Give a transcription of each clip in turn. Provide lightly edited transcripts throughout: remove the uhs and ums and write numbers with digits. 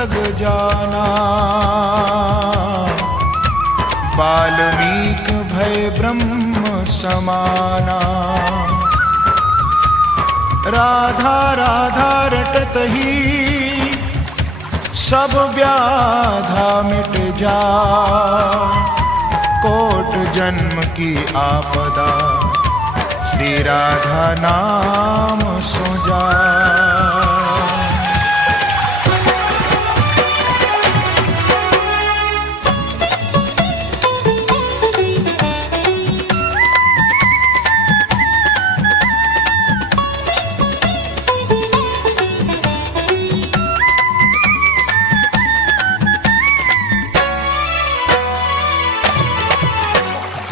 जग जाना। वाल्मीकि भय ब्रह्म समाना। राधा राधा रटत ही सब व्याधा मिट जा। कोट जन्म की आपदा श्री राधा नाम सो जा।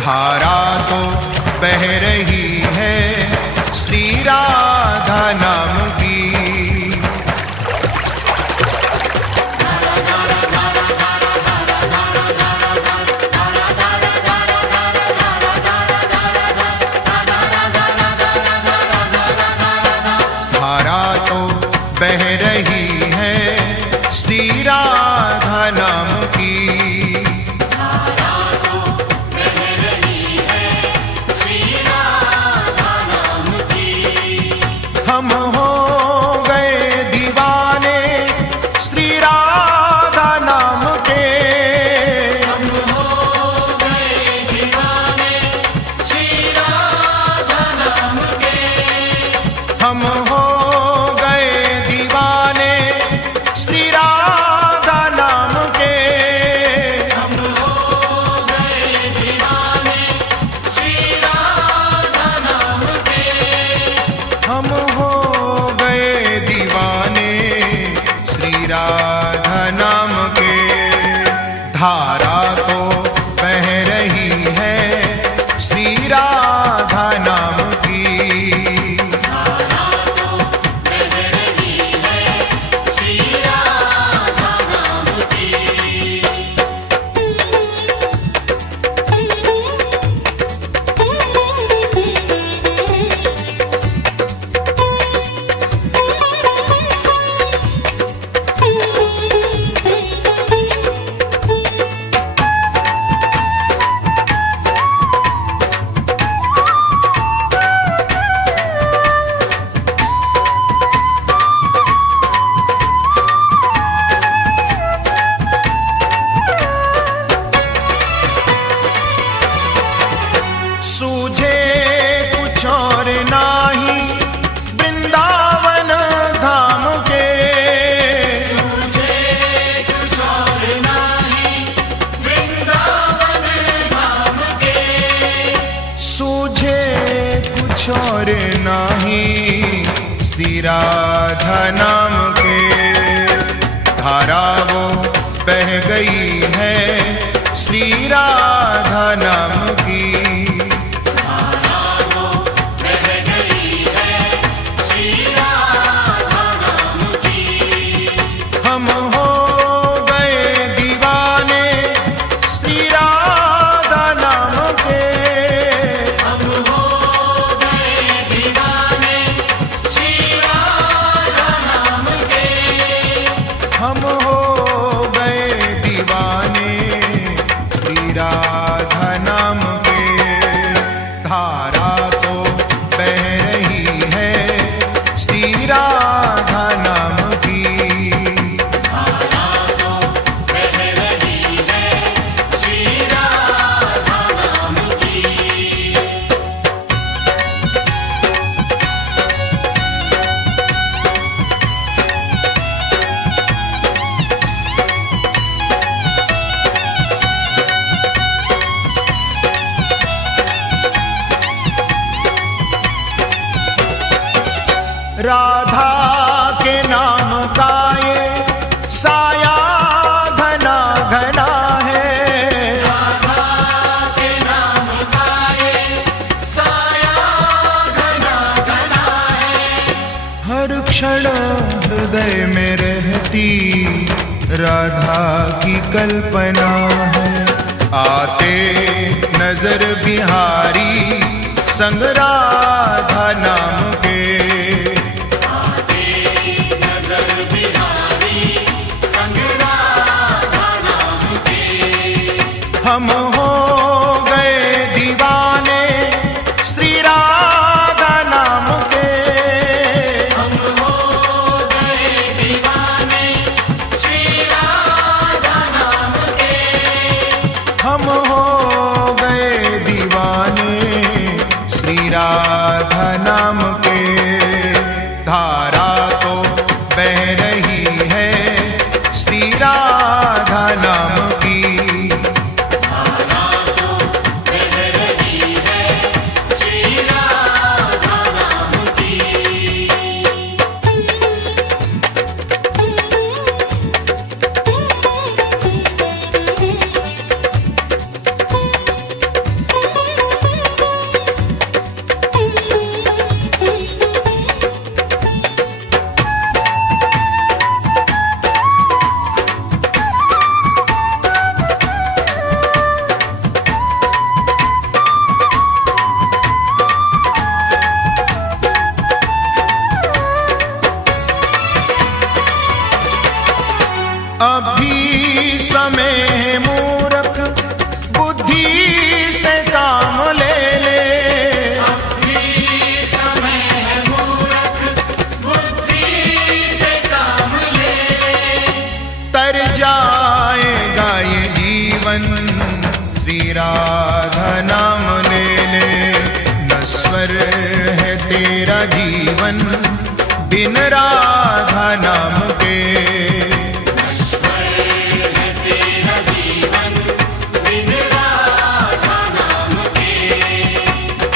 धारा तो बह रही है श्री राधा नाम की। धारा तो बह रही है श्री राधा नाम की। हम हो गए दीवाने श्री राधा नाम के। हम हो गए दीवाने श्री राधा नाम के। हम हो गए दीवाने श्री राधा नाम के। हम हो गए दीवाने श्री राधा नाम के। हम हो गए दीवाने श्री राधा नाम के। धारा तो बह रही है श्री राधा नाम की। धारा तो बह रही है श्री राधा नाम की। सूझे कुछ और नाही वृंदावन धाम के। तुझे कुछ और नहीं वृंदावन धाम के। सूझे कुछ और नाही श्री राधा नाम के। धारा वो बह गई है श्री राधा नाम की। धारा वो बह गई है श्री राधा नाम की। हम हो गए दीवाने श्री राधा नाम के। हम हो गए दीवाने श्री राधा नाम के। हम हो गए दीवाने श्री राधा नाम के। धारा तो बह रही है श्री राधा नाम की। धारा तो बह रही है श्री राधा नाम की। राधा के नाम का ये साया घना घना है। राधा के नाम का ये साया घना घना है। हर क्षण हृदय में रहती राधा की कल्पना है। आते नजर बिहारी संग राधा नाम के। आते नजर बिहारी संग हम हो गए दीवाने श्री राधा नाम के। हम हो गए दीवाने श्री राधा नाम के। हम हो गए दीवाने श्री राधा नाम के। धारा तो बह रही है श्री राधा नाम की। धारा तो बह रही है श्री राधा नाम की। अभी समय है मूर्ख बुद्धि से काम ले ले। अभी समय है मूर्ख बुद्धि से काम ले ले। तर जाएगा ये जीवन श्री राधा नाम ले ले। नश्वर है तेरा जीवन बिन राधा नाम के।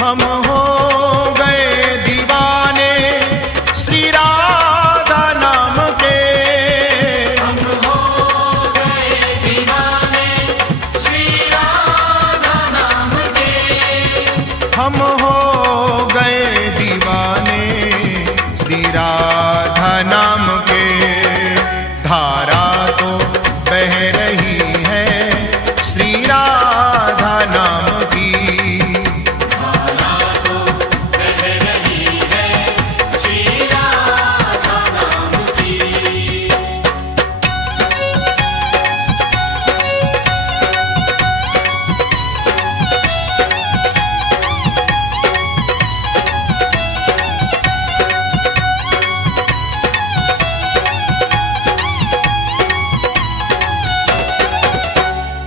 हम हो गए दीवाने श्री राधा नाम के। हम हो गए दीवाने श्री राधा नाम के। हम हो गए दीवाने श्री राधा नाम के। धारा तो बह रही है श्री राधा नाम की।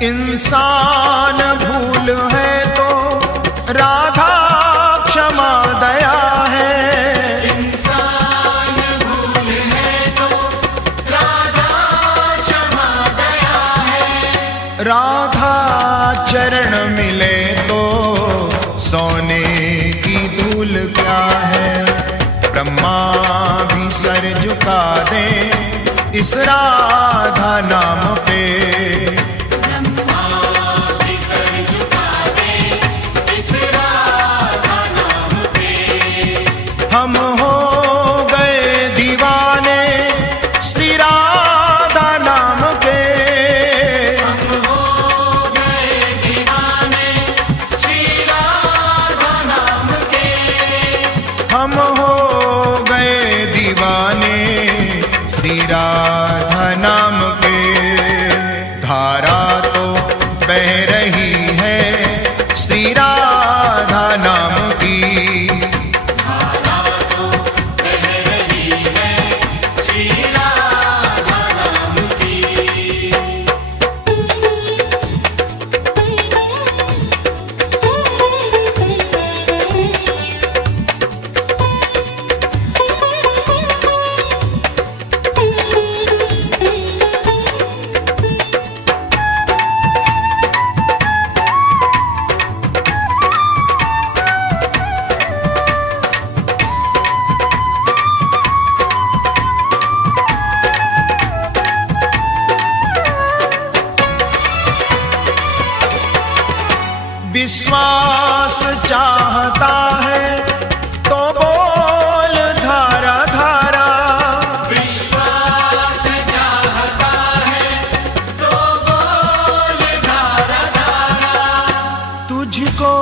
इंसान भूल है तो राधा क्षमा दया है। इंसान भूल है तो राधा क्षमा दया है। राधा चरण मिले तो सोने की धूल क्या है। ब्रह्मा भी सर झुका दे इस राधा नाम पे। हम हो गए दीवाने श्री राधा नाम के। हम हो गए दीवाने श्री राधा नाम के। हम हो गए दीवाने श्री राधा नाम के। धारा तो बह रही है श्री राधा नाम की। विश्वास चाहता है तो बोल धारा धारा। विश्वास चाहता है तो बोल धारा धारा। तुझको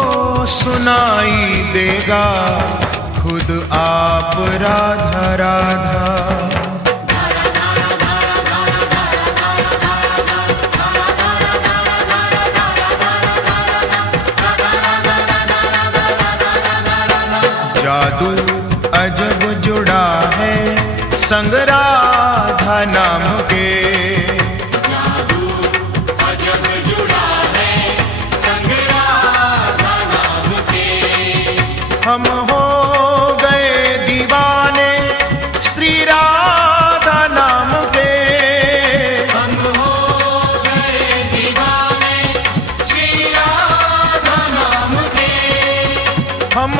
सुनाई देगा खुद आप राधा राधा। संग राधा नाम के। जादू अजब जुड़ा है संग राधा नाम के। हम हो गए दीवाने श्री राधा नाम के। हम हो गए दीवाने श्री राधा नाम के। हम